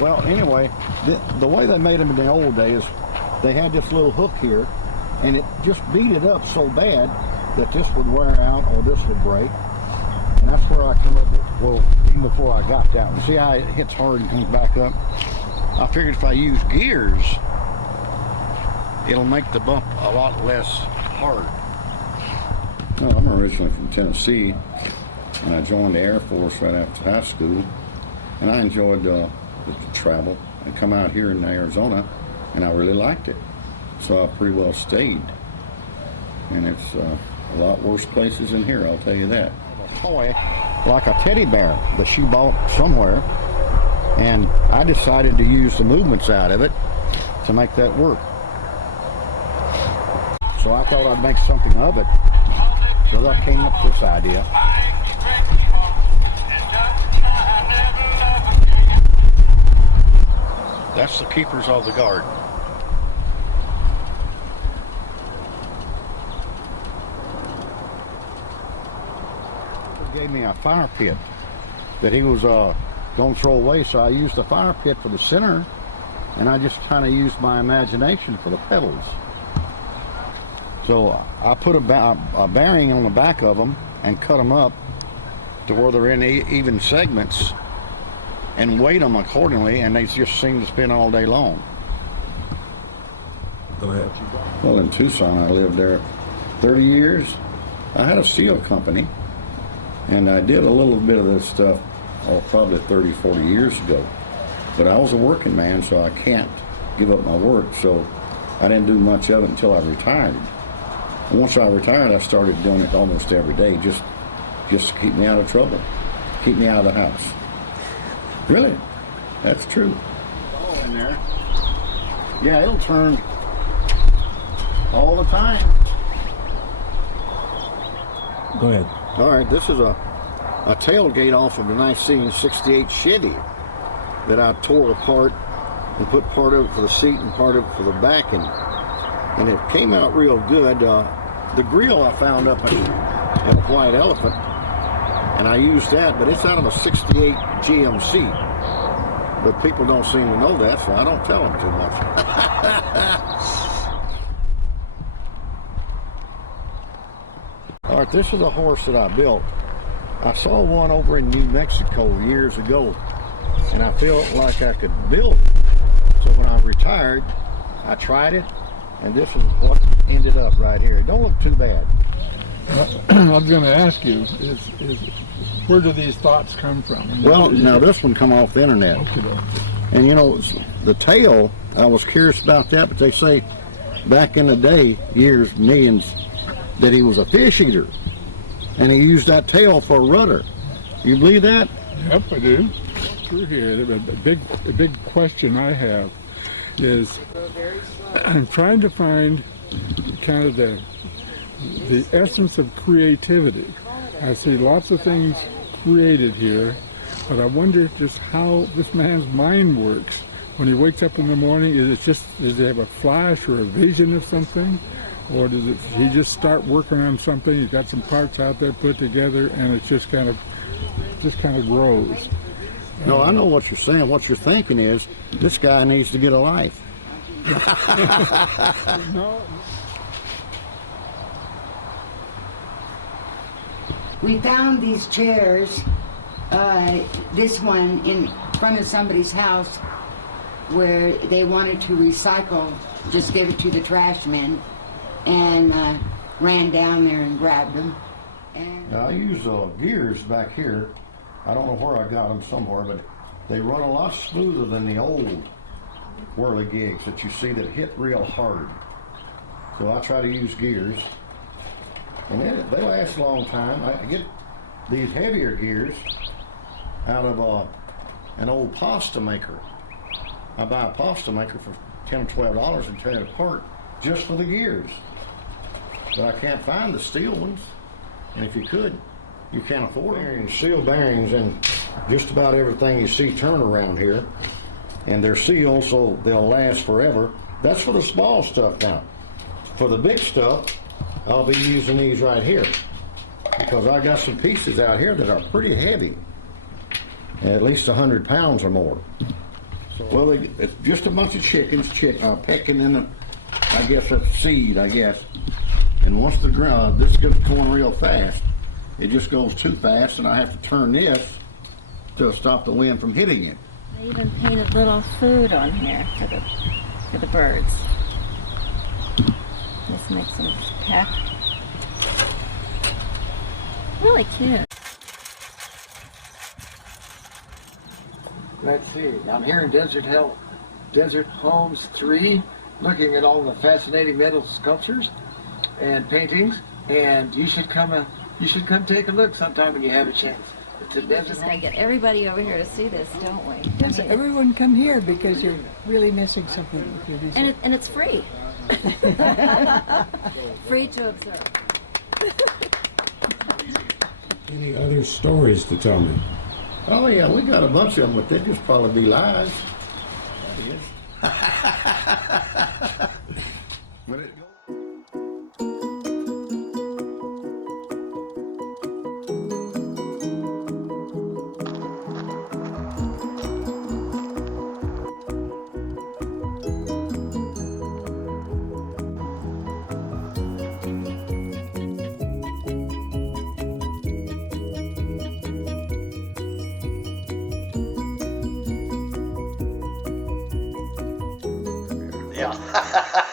Well, anyway, the way they made them in the old days, they had this little hook here, and it just beat it up so bad that this would wear out or this would break. And that's where I came up with, well, even before I got that one. See how it hits hard and comes back up? I figured if I use gears, it'll make the bump a lot less hard. Well, I'm originally from Tennessee, and I joined the Air Force right after high school, and I enjoyed the travel and come out here in Arizona, and I really liked it. So I pretty well stayed, and it's a lot worse places than here, I'll tell you that. A toy like a teddy bear that she bought somewhere, and I decided to use the movements out of it to make that work. So I thought I'd make something of it, so I came up with this idea. That's the keepers of the garden. He gave me a fire pit that he was going to throw away, so I used the fire pit for the center, and I just kind of used my imagination for the pedals. So I put a bearing on the back of them and cut them up to where they're in even segments, and weight them accordingly, and they just seem to spin all day long. Go ahead. Well, in Tucson, I lived there 30 years. I had a steel company, and I did a little bit of this stuff, probably 30, 40 years ago. But I was a working man, so I can't give up my work, so I didn't do much of it until I retired. And once I retired, I started doing it almost every day, just to keep me out of trouble, keep me out of the house. Really, that's true. Oh, in there. Yeah, it'll turn all the time. Go ahead. All right, this is a tailgate off of a 1968 Chevy that I tore apart and put part of it for the seat and part of it for the backing, and it came out real good. The grill I found up at White Elephant, and I used that, but it's out of a 68 GMC. But people don't seem to know that, so I don't tell them too much. All right, this is a horse that I built. I saw one over in New Mexico years ago, and I felt like I could build it. So when I retired, I tried it, and this is what ended up right here. It don't look too bad. I was going to ask you, is where do these thoughts come from? Well, now this one come off the internet. Okay. And you know, the tail, I was curious about that, but they say back in the day, years, millions, that he was a fish eater, and he used that tail for a rudder. You believe that? Yep, I do. Through here, a big question I have is I'm trying to find kind of the essence of creativity. I see lots of things created here, but I wonder just how this man's mind works. When he wakes up in the morning, does he have a flash or a vision of something? Or does he just start working on something, he's got some parts out there put together, and it just kind of grows? No, I know what you're saying. What you're thinking is, this guy needs to get a life. No. We found these chairs, this one in front of somebody's house where they wanted to recycle, just give it to the trash men, and ran down there and grabbed them. And now, I use gears back here. I don't know where I got them, somewhere, but they run a lot smoother than the old Whirlygigs that you see that hit real hard. So I try to use gears, and they last a long time. I get these heavier gears out of an old pasta maker. I buy a pasta maker for $10 or $12 and tear it apart just for the gears. But I can't find the steel ones, and if you could, you can't afford them. Steel bearings in just about everything you see turn around here, and they're sealed so they'll last forever. That's for the small stuff now. For the big stuff, I'll be using these right here, because I got some pieces out here that are pretty heavy, at least 100 pounds or more. Well, it's just a bunch of chickens pecking in the, I guess that's seed, I guess. And once the ground, this gets going real fast, it just goes too fast, and I have to turn this to stop the wind from hitting it. They even painted little food on here for the birds. This makes them peck. Really cute. Let's see. I'm here in Desert Homes 3, looking at all the fascinating metal sculptures and paintings. And you should come take a look sometime when you have a chance. It's a Desert Just gotta Homes. get everybody over here to see this, don't we? Yes, everyone come here because you're really missing something if you do something. And it's free. Free to observe. Any other stories to tell me? Oh yeah, we got a bunch of them, but they'd just probably be lies. That is. But it Yeah.